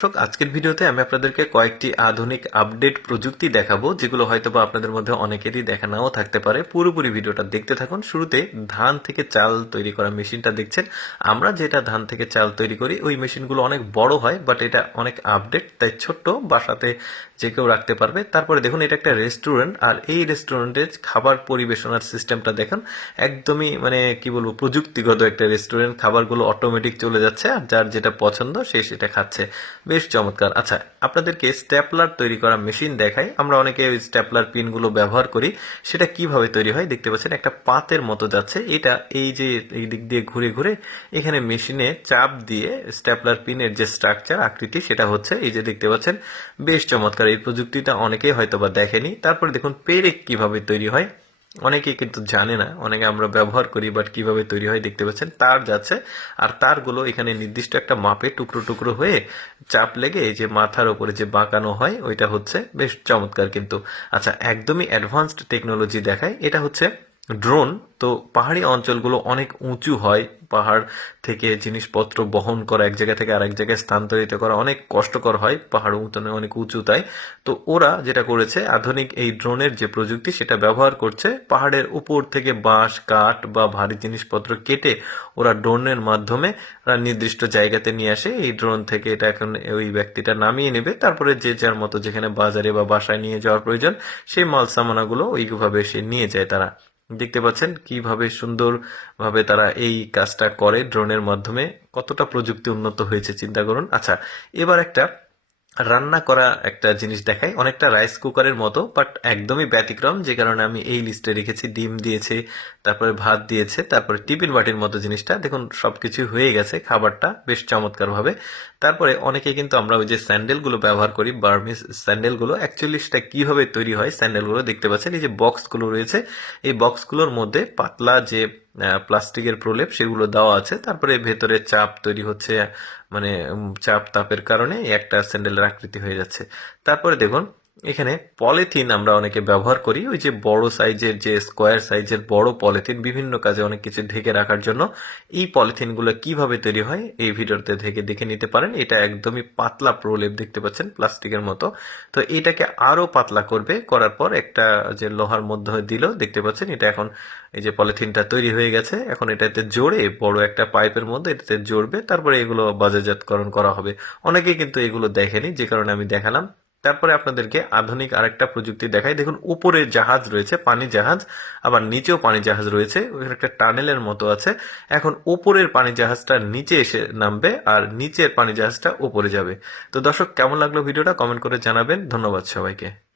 দর্শক, আজকের ভিডিওতে আমি আপনাদেরকে কয়েকটি আধুনিক আপডেট প্রযুক্তি দেখাবো, যেগুলো হয়তো বা আপনাদের মধ্যে অনেকেরই দেখা নাও থাকতে পারে। পুরোপুরি ভিডিওটা দেখতে থাকুন। শুরুতে ধান থেকে চাল তৈরি করা মেশিনটা দেখছেন। আমরা যেটা ধান থেকে চাল তৈরি করি, ওই মেশিনগুলো অনেক বড় হয়, বাট এটা অনেক আপডেট, তাই ছোট্ট বাসাতে যে কেউ রাখতে পারবে। তারপরে দেখুন, এটা একটা রেস্টুরেন্ট, আর এই রেস্টুরেন্টে খাবার পরিবেশনার সিস্টেমটা দেখুন। একদমই মানে কি বলব, প্রযুক্তিগত একটা রেস্টুরেন্ট, খাবারগুলো অটোমেটিক চলে যাচ্ছে, আর যার যেটা পছন্দ সে সেটা খাচ্ছে। বেশ চমৎকার। আচ্ছা আপনাদেরকে স্ট্যাপলার তৈরি করা মেশিন দেখাই। আমরা অনেকে ওই স্ট্যাপলার পিনগুলো ব্যবহার করি। সেটা কীভাবে তৈরি হয় দেখতে পাচ্ছেন একটা পাতের মতো যাচ্ছে। এটা এই যে এই দিক দিয়ে ঘুরে ঘুরে এখানে মেশিনে চাপ দিয়ে স্ট্যাপলার পিনের যে স্ট্রাকচার, আকৃতি, সেটা হচ্ছে এই যে দেখতে পাচ্ছেন বেশ চমৎকার। এই প্রযুক্তিটা অনেকেই হয়তো বা দেখেনি। তারপরে দেখুন, পেরেক কীভাবে তৈরি হয়। অনেকেই কিন্তু জানে না, অনেকে আমরা ব্যবহার করি বাট কীভাবে তৈরি হয় দেখতে পাচ্ছেন, তার যাচ্ছে, আর তারগুলো এখানে নির্দিষ্ট একটা মাপে টুকরো টুকরো হয়ে চাপ লেগে যে মাথার ওপরে যে বাঁকানো হয়, ওইটা হচ্ছে, বেশ চমৎকার কিন্তু। আচ্ছা একদমই অ্যাডভান্সড টেকনোলজি দেখায়, এটা হচ্ছে ড্রোন, তো পাহাড়ি অঞ্চলগুলো অনেক উঁচু হয়। পাহাড় থেকে জিনিসপত্র বহন করা, এক জায়গা থেকে আরেক জায়গায় স্থানান্তরিত করা অনেক কষ্টকর হয়। পাহাড় উঁচনে অনেক উঁচু তাই। তো ওরা যেটা করেছে, আধুনিক এই ড্রোনের যে প্রযুক্তি, সেটা ব্যবহার করছে। পাহাড়ের উপর থেকে বাঁশ, কাঠ বা ভারী জিনিসপত্র কেটে ওরা ড্রোনের মাধ্যমে নির্দিষ্ট জায়গাতে নিয়ে আসে। এই ড্রোন থেকে এটা এখন ওই ব্যক্তিটা নামিয়ে নেবে। তারপরে যে যার মতো যেখানে বাজারে বা বাসায় নিয়ে যাওয়ার প্রয়োজন, সেই মাল সামানাগুলো ওইভাবে সে নিয়ে যায় তারা। দেখতে পাচ্ছেন কীভাবে সুন্দরভাবে তারা এই কাজটা করে ড্রোনের মাধ্যমে, কতটা প্রযুক্তি উন্নত হয়েছে চিন্তা করুন। আচ্ছা এবার একটা রান্না করা একটা জিনিস দেখাই। অনেকটা রাইস কুকারের মতো বাট একদমই ব্যতিক্রম, যে কারণে আমি এই লিস্টে রেখেছি। ডিম দিয়েছে, তারপরে ভাত দিয়েছে, তারপরে টিফিন বাটির মতো জিনিসটা। দেখুন সবকিছু হয়ে গেছে খাবারটা বেশ চমৎকার ভাবে তারপরে অনেকে কিন্তু আমরা ওই যে স্যান্ডেলগুলো ব্যবহার করি, বার্মিস স্যান্ডেলগুলো অ্যাকচুয়ালি সেটা কীভাবে তৈরি হয়, স্যান্ডেলগুলো দেখতে পাচ্ছেন। এই যে বক্সগুলো রয়েছে, এই বক্সগুলোর মধ্যে পাতলা যে প্লাস্টিকের প্রলেপ, সেগুলো দেওয়া আছে। তারপরে ভেতরে চাপ তৈরি হচ্ছে মানে চাপ তাপের কারণে একটা স্যান্ডেলের আকৃতি হয়ে যাচ্ছে। তারপরে দেখুন এখানে পলিথিন আমরা অনেকে ব্যবহার করি, ওই যে বড় সাইজের যে স্কোয়ার সাইজের বড় পলিথিন, বিভিন্ন কাজে অনেক কিছু ঢেকে রাখার জন্য এই পলিথিনগুলো কীভাবে তৈরি হয় এই ভিডিওতে থেকে দেখে নিতে পারেন। এটা একদমই পাতলা প্রলেপ দেখতে পাচ্ছেন, প্লাস্টিকের মতো। তো এটাকে আরও পাতলা করবে, করার পর একটা যে লোহার মধ্যে দিল, দেখতে পাচ্ছেন এটা এখন এই যে পলিথিনটা তৈরি হয়ে গেছে। এখন এটাতে জোরে বড় একটা পাইপের মধ্যে এটাতে জড়বে, তারপরে এগুলো বাজারজাতকরণ করা হবে। অনেকেই কিন্তু এগুলো দেখেনি, যে কারণে আমি দেখালাম। তারপরে আপনাদেরকে আধুনিক আরেকটা প্রযুক্তি দেখাই। দেখুন, উপরে জাহাজ রয়েছে, পানি জাহাজ, আবার নিচেও পানি জাহাজ রয়েছে, ওখানে একটা টানেলের মতো আছে। এখন উপরের পানি জাহাজটা নিচে এসে নামবে, আর নিচের পানি জাহাজটা উপরে যাবে। তো দর্শক, কেমন লাগল ভিডিওটা? কমেন্ট করে জানাবেন। ধন্যবাদ সবাইকে।